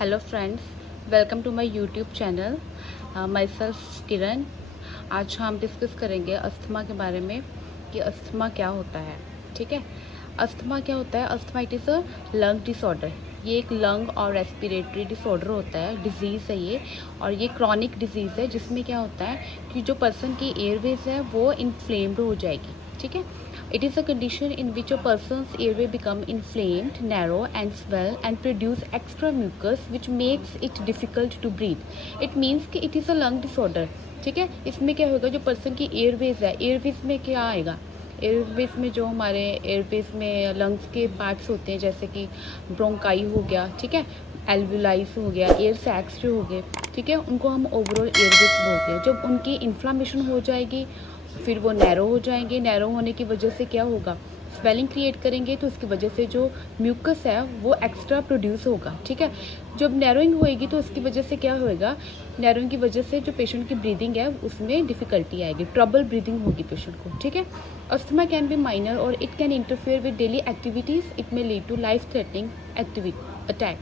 Hello friends, welcome to my YouTube channel. My self Kiran. आज हम discuss करेंगे asthma के बारे में कि अस्थमा क्या होता है। ठीक है, अस्थमा क्या होता है? Asthma it is a lung disorder. ये एक लंग और रेस्पिरेटरी डिसऑर्डर होता है, डिजीज़ है ये। और ये क्रॉनिक डिजीज़ है जिसमें क्या होता है कि जो पर्सन की एयरवेज है वो इन्फ्लेम्ड हो जाएगी। ठीक है, it is a condition in which a person's airway become inflamed, narrow and swell and produce extra mucus which makes it difficult to breathe. It means कि it is a lung disorder. ठीक है, इसमें क्या होगा, जो person की Airways है, Airways में क्या आएगा? एयरवेज में जो हमारे एयरवेज में लंग्स के पार्ट्स होते हैं, जैसे कि ब्रोंकाई हो गया, ठीक है, एल्वुलाइज हो गया, एयर सैक्स जो हो गए, ठीक है, उनको हम ओवरऑल एयरवेज बोलते हैं। जब उनकी इन्फ्लामेशन हो जाएगी फिर वो नैरो हो जाएंगे। नैरो होने की वजह से क्या होगा? स्वेलिंग क्रिएट करेंगे, तो उसकी वजह से जो म्यूकस है वो एक्स्ट्रा प्रोड्यूस होगा। ठीक है, जब नैरोइंग होएगी तो उसकी वजह से क्या होएगा? नैरोइंग की वजह से जो पेशेंट की ब्रीदिंग है उसमें डिफ़िकल्टी आएगी, ट्रबल ब्रीदिंग होगी पेशेंट को। ठीक है, अस्थमा कैन बी माइनर और it can interfere with daily activities. It may lead to life threatening attack.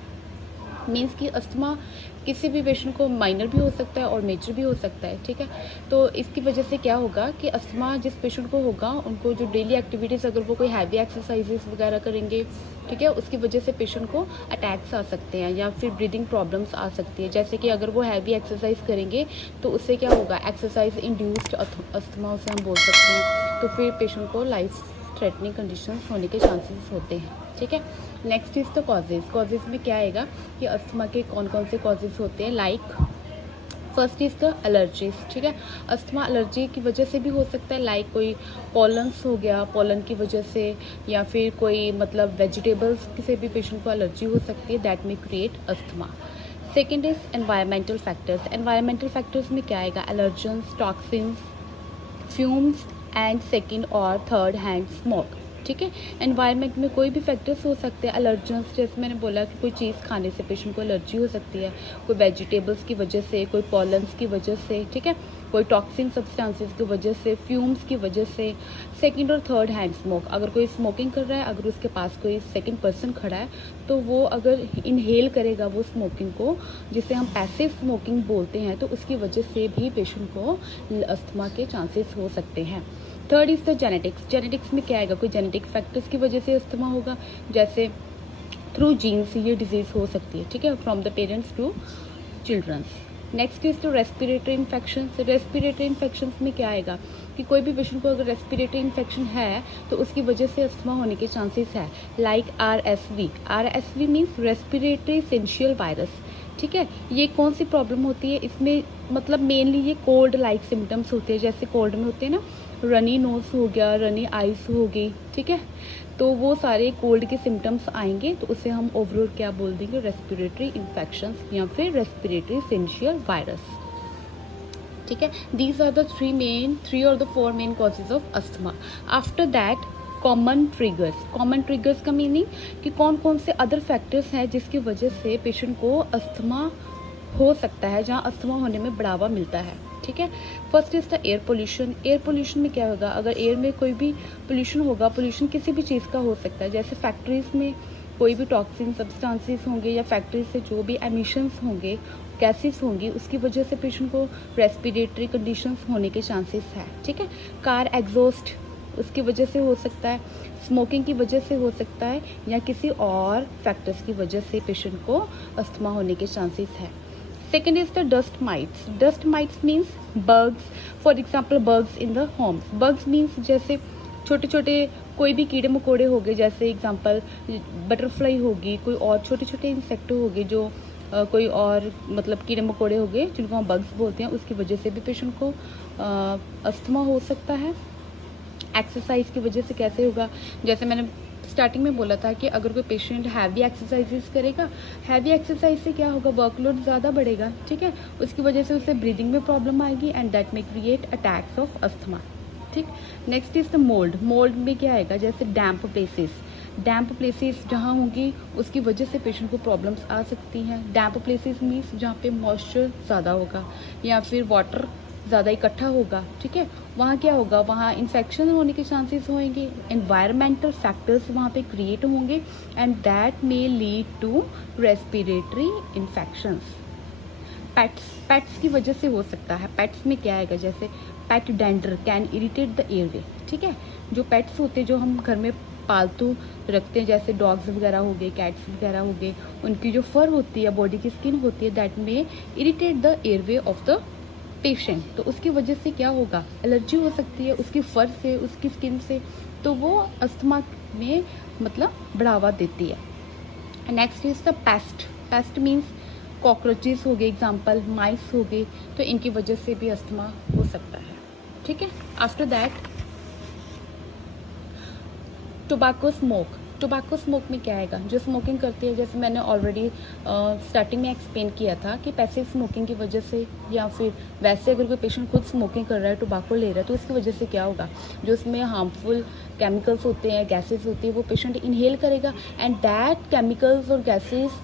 Means कि अस्थमा किसी भी पेशेंट को माइनर भी हो सकता है और मेजर भी हो सकता है। ठीक है, तो इसकी वजह से क्या होगा कि अस्थमा जिस पेशेंट को होगा उनको जो डेली एक्टिविटीज़, अगर वो कोई हैवी एक्सरसाइजेस वगैरह करेंगे, ठीक है, उसकी वजह से पेशेंट को अटैक्स आ सकते हैं या फिर ब्रीदिंग प्रॉब्लम्स आ सकती है। जैसे कि अगर वो हैवी एक्सरसाइज करेंगे तो उससे क्या होगा? एक्सरसाइज इंड्यूस्ड अस्थमा उसे हम बोल सकते हैं। तो फिर पेशेंट को लाइफ थ्रेटनिंग कंडीशंस होने के चांसेस होते हैं। ठीक है, next is the causes. Causes में क्या आएगा कि अस्थमा के कौन कौन से कॉजेज़ होते हैं? Like first is the allergies. ठीक है, अस्थमा एलर्जी की वजह से भी हो सकता है, लाइक कोई पॉलन्स हो गया, पॉलन की वजह से, या फिर कोई मतलब वेजिटेबल्स से भी पेशेंट को एलर्जी हो सकती है, that may create asthma. Second is environmental factors. Environmental factors में क्या आएगा? Allergens, toxins, fumes and second और थर्ड हैंड स्मोक। ठीक है, एनवायरनमेंट में कोई भी फैक्टर्स हो सकते हैं। एलर्जेंस जैसे मैंने बोला कि कोई चीज़ खाने से पेशेंट को एलर्जी हो सकती है, कोई वेजिटेबल्स की वजह से, कोई पॉलन्स की वजह से, ठीक है, कोई टॉक्सिन सब्सटेंसेस की वजह से, फ्यूम्स की वजह से। सेकंड और थर्ड हैंड स्मोक, अगर कोई स्मोकिंग कर रहा है, अगर उसके पास कोई सेकंड पर्सन खड़ा है तो वो अगर इनहेल करेगा वो स्मोकिंग को, जिसे हम पैसिव स्मोकिंग बोलते हैं, तो उसकी वजह से भी पेशेंट को अस्थमा के चांसेस हो सकते हैं। Third is the genetics. Genetics में क्या आएगा? कोई जेनेटिक फैक्टर्स की वजह से अस्थमा होगा, जैसे थ्रू जीन्स ये डिजीज़ हो सकती है। ठीक है, from the parents to childrens. Next is to respiratory infections. Respiratory infections में क्या आएगा कि कोई भी पेशेंट को अगर रेस्पिरेटरी इन्फेक्शन है तो उसकी वजह से अस्थमा होने के चांसेस है, like RSV। RSV means respiratory syncytial virus. ठीक है, ये कौन सी प्रॉब्लम होती है? इसमें मतलब मेनली ये कोल्ड लाइक सिम्टम्स होते हैं, जैसे कोल्ड में होते हैं ना, रनी नोज हो गया, रनी आइज हो गई। ठीक है, तो वो सारे कोल्ड के सिम्टम्स आएंगे तो उसे हम ओवरऑल क्या बोल देंगे? रेस्पिरेटरी इन्फेक्शंस या फिर रेस्पिरेटरी सिंशियल वायरस। ठीक है, दीज आर द थ्री और the four main causes of asthma. After that common triggers. Common triggers का मीनिंग कि कौन कौन से अदर फैक्टर्स हैं जिसकी वजह से पेशेंट को अस्थमा हो सकता है, जहाँ अस्थमा होने में बढ़ावा मिलता है। ठीक है, first is the air pollution. Air pollution में क्या होगा? अगर एयर में कोई भी पोल्यूशन होगा, पोल्यूशन किसी भी चीज़ का हो सकता है, जैसे फैक्ट्रीज में कोई भी टॉक्सिन सब्सटेंसेस होंगे या फैक्ट्री से जो भी एमिशंस होंगे, गैसेस होंगी, उसकी वजह से पेशेंट को रेस्पिरेटरी कंडीशंस होने के चांसेस है। ठीक है, कार एग्जॉस्ट उसकी वजह से हो सकता है, स्मोकिंग की वजह से हो सकता है, या किसी और फैक्टर्स की वजह से पेशेंट को अस्थमा होने के चांसेस है। Second is the dust mites. Dust mites means bugs, for example bugs in the homes. Bugs means जैसे छोटे छोटे कोई भी कीड़े मकोड़े हो गए, जैसे एग्जाम्पल बटरफ्लाई होगी, कोई और छोटे छोटे इंसेक्ट हो गए, जो कोई और मतलब कीड़े मकोड़े हो गए जिनको हम बग्स बोलते हैं, उसकी वजह से भी पेशेंट को अस्थमा हो सकता है। एक्सरसाइज की वजह से कैसे होगा? जैसे मैंने स्टार्टिंग में बोला था कि अगर कोई पेशेंट हैवी एक्सरसाइजेस करेगा, हैवी एक्सरसाइज से क्या होगा? वर्कलोड ज़्यादा बढ़ेगा। ठीक है, उसकी वजह से उसे ब्रीदिंग में प्रॉब्लम आएगी and that may create attacks of asthma. ठीक, next is the mould. Mould में क्या आएगा? जैसे डैम्प प्लेसेस। डैम्प प्लेसेस जहाँ होंगी उसकी वजह से पेशेंट को प्रॉब्लम्स आ सकती हैं। डैम्प प्लेसेस मीन्स जहाँ पे मॉइस्चर ज़्यादा होगा, या फिर वाटर ज़्यादा इकट्ठा होगा, ठीक है, वहाँ क्या होगा, वहाँ इन्फेक्शन होने के चांसेस होंगे, एनवायरमेंटल फैक्टर्स वहाँ पे क्रिएट होंगे and that may lead to respiratory infections. Pets की वजह से हो सकता है। पेट्स में क्या आएगा, जैसे pet dander can irritate the airway, ठीक है, जो पेट्स होते हैं जो हम घर में पालतू रखते हैं, जैसे डॉग्स वगैरह हो गए, कैट्स वगैरह हो गए, उनकी जो फर होती है, बॉडी की स्किन होती है, दैट में irritate the airway of the patient. तो उसकी वजह से क्या होगा, एलर्जी हो सकती है उसकी फर से, उसकी स्किन से, तो वो अस्थमा में मतलब बढ़ावा देती है। Next is the paste. Paste means cockroaches हो गए, एग्जाम्पल माइस हो गए, तो इनकी वजह से भी अस्थमा हो सकता है, ठीक है। After that tobacco smoke. Tobacco smoke में क्या आएगा, जो स्मोकिंग करती है, जैसे मैंने ऑलरेडी स्टार्टिंग में एक्सप्लेन किया था कि पैसिव स्मोकिंग की वजह से या फिर वैसे अगर कोई पेशेंट खुद स्मोकिंग कर रहा है, टोबैको ले रहा है, तो उसकी वजह से क्या होगा, जो उसमें हार्मफुल केमिकल्स होते हैं, गैसेस होती है, वो पेशेंट इनहेल करेगा एंड दैट केमिकल्स और gases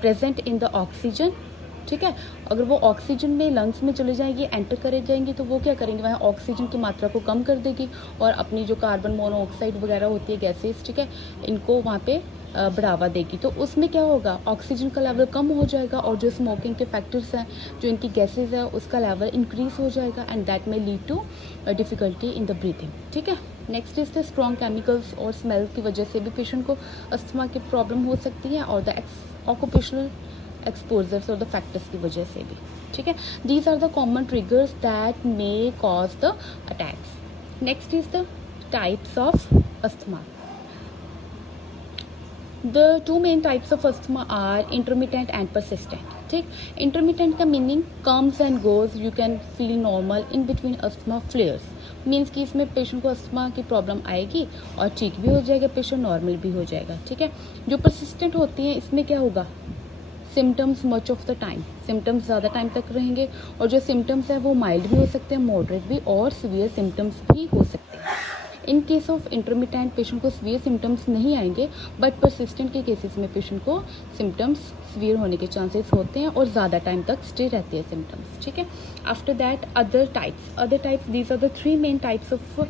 present in the oxygen, ठीक है। अगर वो ऑक्सीजन में लंग्स में चले जाएंगी, एंटर करे जाएंगी, तो वो क्या करेंगे, वहाँ ऑक्सीजन की मात्रा को कम कर देगी और अपनी जो कार्बन मोनोऑक्साइड वगैरह होती है, गैसेस, ठीक है, इनको वहाँ पे बढ़ावा देगी। तो उसमें क्या होगा, ऑक्सीजन का लेवल कम हो जाएगा और जो स्मोकिंग के फैक्टर्स हैं, जो इनकी गैसेज है, उसका लेवल इंक्रीज हो जाएगा and that may lead to difficulty in the breathing, ठीक है। Next is the strong chemicals और स्मेल की वजह से भी पेशेंट को अस्थमा की प्रॉब्लम हो सकती है और द ऑक्यूपेशनल एक्सपोजर्स और द फैक्टर्स की वजह से भी, ठीक है। These are the common triggers that may cause the attacks. Next is the types of asthma. The two main types of asthma are intermittent and persistent, ठीक। intermittent का meaning comes and goes, you can feel normal in between asthma flares, means कि इसमें patient को asthma की problem आएगी और ठीक भी हो जाएगा, पेशेंट नॉर्मल भी हो जाएगा, ठीक है। जो परसिस्टेंट होती हैं, इसमें क्या होगा, symptoms much of the time, symptoms ज़्यादा टाइम तक रहेंगे और जो सिम्टम्स है वो माइल्ड भी हो सकते हैं, मॉडरेट भी और सीवियर सिम्टम्स भी हो सकते हैं। In case of intermittent patient को सीवियर सिम्टम्स नहीं आएंगे, बट परसिस्टेंट के केसेस में पेशेंट को सिम्टम्स सीवियर होने के चांसेस होते हैं और ज़्यादा टाइम तक स्टे रहते हैं सिम्टम्स, ठीक है। After that other types, these are the three main types of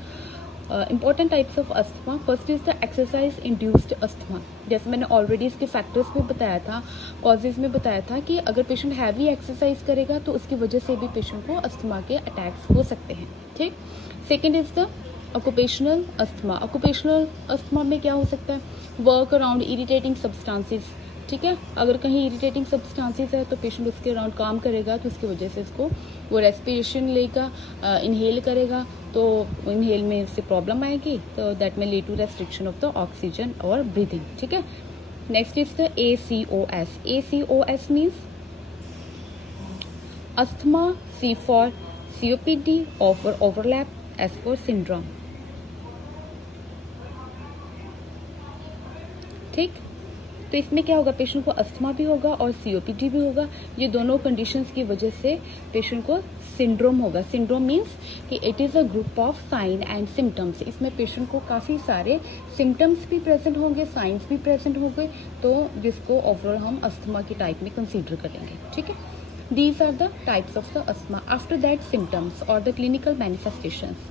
important types of asthma. First is the exercise induced asthma. जैसे मैंने ऑलरेडी इसके फैक्टर्स में बताया था, कॉजेज में बताया था कि अगर पेशेंट हैवी एक्सरसाइज करेगा तो उसकी वजह से भी पेशेंट को अस्थमा के अटैक्स हो सकते हैं, ठीक। Second is the occupational asthma. Occupational asthma में क्या हो सकता है, वर्क अराउंड इरिटेटिंग सब्सटेंसेस, ठीक है। अगर कहीं इरिटेटिंग सब्सटेंसेस है तो पेशेंट उसके अराउंड काम करेगा, तो उसकी वजह से इसको वो रेस्पिरेशन लेगा, इनहेल करेगा, तो इनहेल में इससे प्रॉब्लम आएगी, तो that may lead to restriction of the oxygen और ब्रीथिंग, ठीक है। Next is the ACOS। ACOS means asthma, C for COPD, O for overlap, S for syndrome, ठीक। तो इसमें क्या होगा, पेशेंट को अस्थमा भी होगा और COPD भी होगा। ये दोनों कंडीशंस की वजह से पेशेंट को सिंड्रोम होगा। सिंड्रोम मीन्स कि it is a group of sine and symptoms. इसमें पेशेंट को काफ़ी सारे सिम्टम्स भी प्रेजेंट होंगे, साइंस भी प्रेजेंट होंगे, तो जिसको ओवरऑल हम अस्थमा की टाइप में कंसीडर करेंगे, ठीक है। These are the types of the asthma. After that symptoms or the clinical manifestations.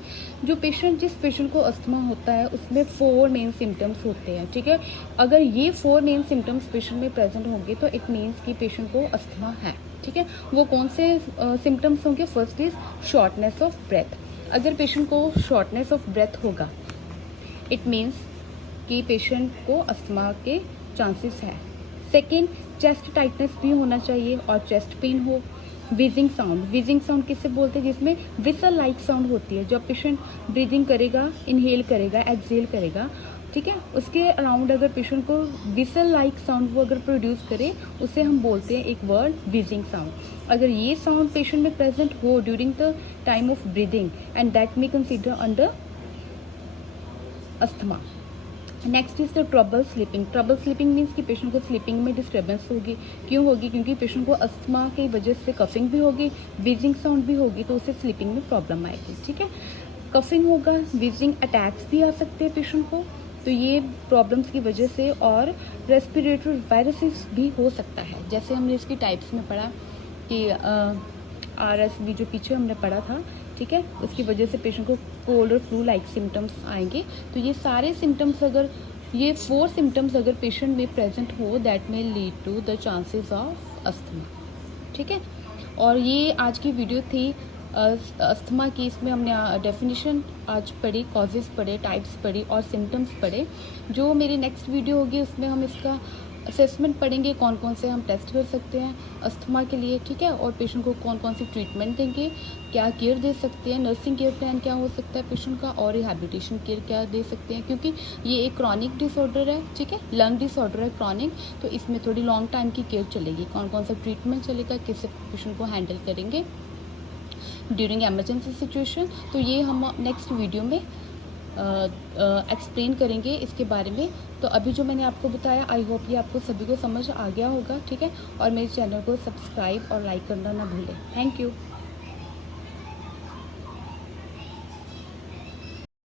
जो जिस पेशेंट को अस्थमा होता है उसमें 4 मेन सिम्टम्स होते हैं, ठीक है। अगर ये 4 मेन सिम्टम्स पेशेंट में प्रेजेंट होंगे तो इट मीन्स कि पेशेंट को अस्थमा है, ठीक है। वो कौन से सिम्टम्स होंगे, first is shortness of breath. अगर पेशेंट को शॉर्टनेस ऑफ ब्रेथ होगा, इट मीन्स कि पेशेंट को अस्थमा के चांसेस है। सेकेंड, चेस्ट टाइटनेस भी होना चाहिए और चेस्ट पेन हो। विजिंग साउंड किससे बोलते हैं, जिसमें विसल लाइक साउंड होती है। जब पेशेंट ब्रीदिंग करेगा, इनहेल करेगा, एक्सहेल करेगा, ठीक है, उसके अराउंड अगर पेशेंट को विसल लाइक साउंड वो अगर प्रोड्यूस करे, उसे हम बोलते हैं एक वर्ड विजिंग साउंड। अगर ये साउंड पेशेंट में प्रेजेंट हो during the time of breathing and that may consider under asthma. Next is the trouble sleeping means कि पेशेंट को स्लीपिंग में डिस्टर्बेंस होगी। क्यों होगी, क्योंकि पेशेंट को अस्थमा की वजह से कफिंग भी होगी, विजिंग साउंड भी होगी, तो उसे स्लीपिंग में प्रॉब्लम आएगी, ठीक है। कफिंग होगा, विजिंग अटैक्स भी आ सकते हैं पेशेंट को, तो ये प्रॉब्लम्स की वजह से, और रेस्पिरेटरी वायरसेस भी हो सकता है। जैसे हमने इसकी टाइप्स में पढ़ा कि RSV जो पीछे हमने पढ़ा था, ठीक है, उसकी वजह से पेशेंट को कोल्ड और फ्लू लाइक सिम्टम्स आएंगे। तो ये सारे सिम्टम्स अगर ये 4 सिम्टम्स अगर पेशेंट में प्रेजेंट हो, that may lead to the chances of asthma, ठीक है। और ये आज की वीडियो थी अस्थमा की। इसमें हमने डेफिनेशन आज पढ़ी, कॉजेज़ पढ़े, टाइप्स पढ़ी और सिम्टम्स पढ़े। जो मेरी नेक्स्ट वीडियो होगी उसमें हम इसका असेसमेंट पढ़ेंगे, कौन कौन से हम टेस्ट कर सकते हैं अस्थमा के लिए, ठीक है, और पेशेंट को कौन कौन सी ट्रीटमेंट देंगे, क्या केयर दे सकते हैं, नर्सिंग केयर प्लान क्या हो सकता है पेशेंट का, और रिहैबिलिटेशन केयर क्या दे सकते हैं, क्योंकि ये एक क्रॉनिक डिसऑर्डर है, ठीक है, लंग डिसऑर्डर है क्रॉनिक। तो इसमें थोड़ी लॉन्ग टाइम की केयर चलेगी, कौन कौन सा ट्रीटमेंट चलेगा, किससे पेशेंट को हैंडल करेंगे ड्यूरिंग एमरजेंसी सिचुएशन। तो ये हम नेक्स्ट वीडियो में एक्सप्लेन करेंगे इसके बारे में। तो अभी जो मैंने आपको बताया, आई होप ये आपको सभी को समझ आ गया होगा, ठीक है। और मेरे चैनल को सब्सक्राइब और लाइक करना ना भूलें। Thank you.